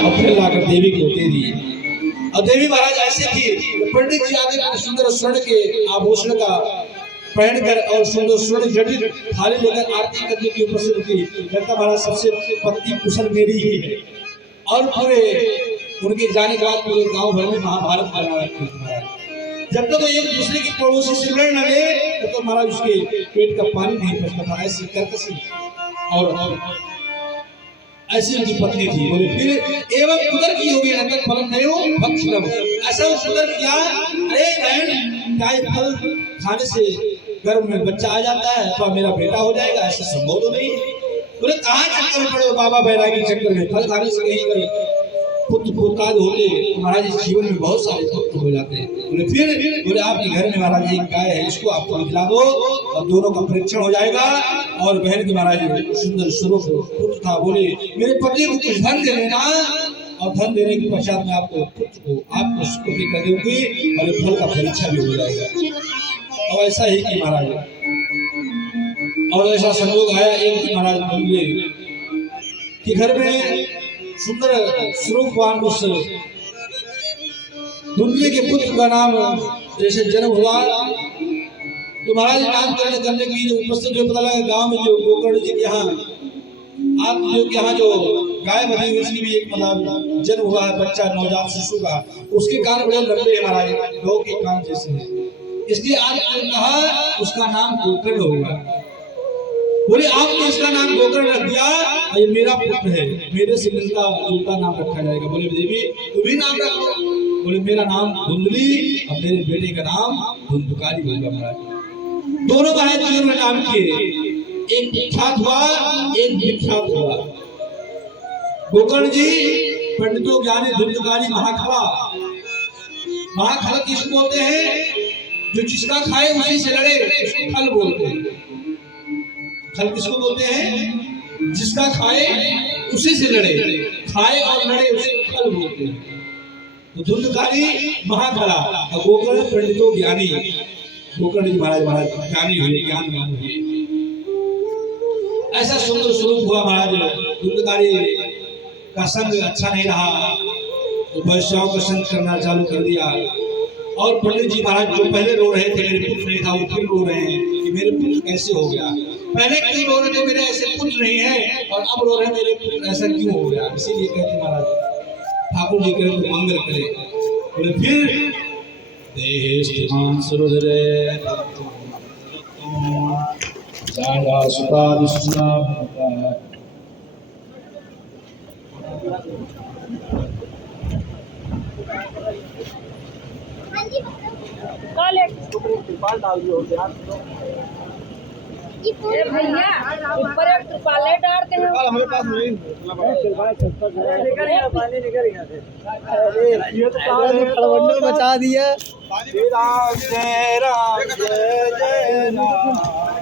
और फिर लाकर देवी को दे दी। और देवी महाराज ऐसे थी, पंडित जी आगे सुंदर स्वर्ण के आभूषण का पहनकर और सुंदर स्वर्ण जटिल थाली लेकर आरती करने की उपस्थित थी। लगता महाराज सबसे पत्नी कुशल मेरी ही है। और पूरे उनके जाने के बाद पूरे गांव भर में महाभारत बना रखी। जब तक तो एक दूसरे की पड़ोसी से लड़ न गए तब तो महाराज उसके पेट का पानी नहीं पचता था। ऐसी कर्कशी और ऐसी उनकी पत्नी थी। बोले फिर एवं कुदर की होगी नकद फलम नहीं हो भक्षणम। ऐसा कुदर किया, अरे बहन क्या ये फल खाने से गर्भ में बच्चा आ जाता है तो मेरा बेटा हो जाएगा? ऐसा संभव तो नहीं। बोले कहाँ चक्कर में पड़े हो बाबा, बैरागी चक्कर में? फल खाने से कहीं कहीं पुत्र पुत्राद होते महाराज इस जीवन में बहुत सारे पुत्र हो जाते हैं। बोले फिर बोले आपके घर में महाराज एक गाय है, इसको आपको खिला दो और दोनों का परीक्षण हो जाएगा। और बहन के महाराज सुंदर स्वरूप पुत्र था। बोले मेरे पति को कुछ धन दे देना और धन देने के पश्चात में आपको पुत्र को आपको स्कूटी कर दूंगी और फल का परीक्षा भी हो जाएगा। और ऐसा ही कि महाराज और ऐसा संयोग आया एक महाराज बोले कि घर में सुंदर स्वरूपवान उस धुंधले के पुत्र का नाम जैसे जन्म हुआ तो महाराज नामकरण करने के लिए उपस्थित जो पता लगा गांव में जो गोकर्ण जी के यहाँ आप जो के यहाँ जो गाय बनी हुई उसकी भी एक मतलब जन्म हुआ है बच्चा नवजात शिशु का। उसके कान बड़े लंबे हैं महाराज, गौ के कान जैसे हैं, इसलिए आज कहा उसका नाम गोकर्ण होगा। बोले आपने इसका नाम गोकर्ण रख दिया, ये मेरा पुत्र है, मेरे से मिलता जुलता नाम रखा जाएगा। बोले देवी तुम भी नाम रखो। बोले मेरा नाम धुंधली और मेरे बेटे का नाम धुंधकारी होगा। महाराज दोनों महाराज जीवन में नाम किए, एक विख्यात हुआ एक विख्यात हुआ। गोकर्ण जी पंडितों ज्ञानी धुंधकारी महाखला। महाखला किसको बोलते हैं? जो जिसका खाए उसी से लड़े उसको खल बोलते हैं। खल किसको बोलते हैं? जिसका खाए उसी से लड़े, खाए और लड़े उसे खल बोलते हैं। तो धुंधकारी महाखला और गोकर्ण पंडितों ज्ञानी। गोकर्ण जी महाराज ज्ञानी हुए, ज्ञानवान हुए। ऐसा सुंदर स्वरूप हुआ महाराज। धुंधकारी का संग अच्छा नहीं रहा तो वैश्याओं का संग करना चालू कर दिया। और पंडित जी महाराज जो पहले रो रहे थे मेरे पुत्र नहीं था, वो फिर रो रहे हैं कि मेरे पुत्र कैसे हो गया। पहले क्यों रो रहे थे मेरे ऐसे पुत्र नहीं है और अब रो रहे हैं मेरे पुत्र ऐसा क्यों हो गया। इसीलिए कहते महाराज ठाकुर जी कहे तो मंगल करे। बोले फिर देहस्थिमान सुरुधरे साया सुपादिष्णा ये भैया ऊपर एक त्रिपाल डालते हैं। हमारे पास नहीं खड़बंडल बचा दिया। राम जय राम जय जय राम।